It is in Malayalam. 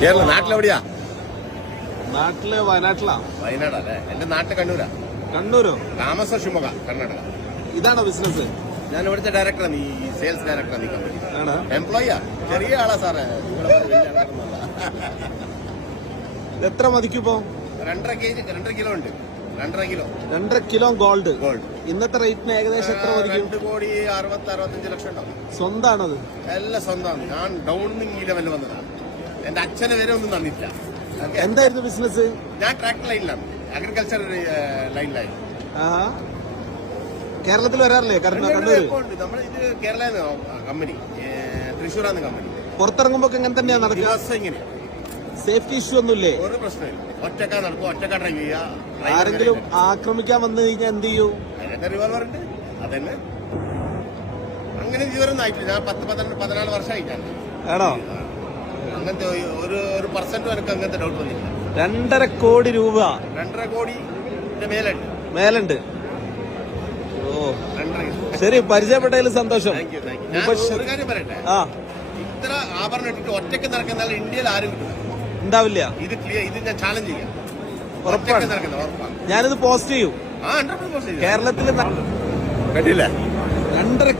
കേരള നാട്ടിലെവിടെയാ? നാട്ടിൽ വയനാട്ടിലാ. വയനാടല്ലേ? എന്റെ നാട്ടിൽ കണ്ണൂരാ. കണ്ണൂരോ? താമസ ഷിമോഗ കർണാടക. ഇതാണോ ബിസിനസ്? ഞാൻ ഇവിടുത്തെ ഡയറക്ടറാണ് ഈ സെയിൽസ് ഡയറക്ടറാണ് ഈ കമ്പനി എംപ്ലോയിയാ ചെറിയ ആളാ സാറേ. എത്ര മതിക്കിപ്പോ? രണ്ടര കെ ജി രണ്ടര കിലോ ഉണ്ട്. രണ്ടര കിലോ. രണ്ടര കിലോ ഗോൾഡ് ഗോൾഡ് ഇന്നത്തെ റേറ്റിന് ഏകദേശം എത്ര രണ്ട് കോടി അറുപത്തി അറുപത്തഞ്ച് ലക്ഷം ഉണ്ടാവും. സ്വന്തമാണത് എല്ലാം സ്വന്തമാണ് ഞാൻ ഡൗണിങ് ഈ ലെവലിൽ വന്നതാണ് എന്റെ അച്ഛനെ വരെ ഒന്നും തന്നില്ല? എന്തായിരുന്നു ബിസിനസ് ഞാൻ ട്രാക്ടർ ലൈനിലാണ് അഗ്രികൾച്ചർ ലൈനിലായി കേരളത്തിൽ വരാറില്ലേ? കണ്ണൂർ കണ്ണൂര്. നമ്മുടെ ഇത് കേരള കമ്പനി തൃശ്ശൂരാണ് കമ്പനി പുറത്തിറങ്ങുമ്പോ ഇങ്ങനെ തന്നെയാണ് നടക്കുക? ഇങ്ങനെ. സേഫ്റ്റി ഇഷ്യൂ ഒന്നുമില്ലേ? ഒരു പ്രശ്നമില്ല. ഒറ്റക്ക നടക്കും ഒറ്റക്ക ഡ്രൈവ് ചെയ്യുക. ആരെങ്കിലും ആക്രമിക്കാൻ വന്നു കഴിഞ്ഞാൽ എന്ത് ചെയ്യൂ? അതിനൊക്കെ റിവോൾവർ ഉണ്ട്. അതന്നെ. അങ്ങനെ ജീവനൊന്നും ആയിട്ടില്ല. ഞാൻ പത്ത് പന്ത്രണ്ട് പതിനാല് വർഷമായി ഞാൻ. ആണോ? അങ്ങനത്തെ ഒരു- ഒരു പെർസെന്റ് എനിക്ക് അങ്ങനത്തെ ഡൗട്ട് വന്നില്ല രണ്ടര കോടി രൂപ. രണ്ടര കോടി മേലുണ്ട്. മേലുണ്ട്. ഓ. രണ്ടര ശരി പരിചയപ്പെട്ടതിൽ സന്തോഷം. ഒരു കാര്യം പറയട്ടെ? ആ. ഇത്ര ആഭരണം ഇട്ടിട്ട് ഒറ്റയ്ക്ക് നടക്കുന്ന ഇന്ത്യയിൽ ആരും കിട്ടില്ല ഉണ്ടാവില്ല. ഇത് ക്ലിയർ ഇത് ഞാൻ ചാലഞ്ച് ചെയ്യാം. ഉറപ്പാണ്. ഞാനിത് പോസ്റ്റ് ചെയ്യും. കേരളത്തിൽ കണ്ടില്ല രണ്ടര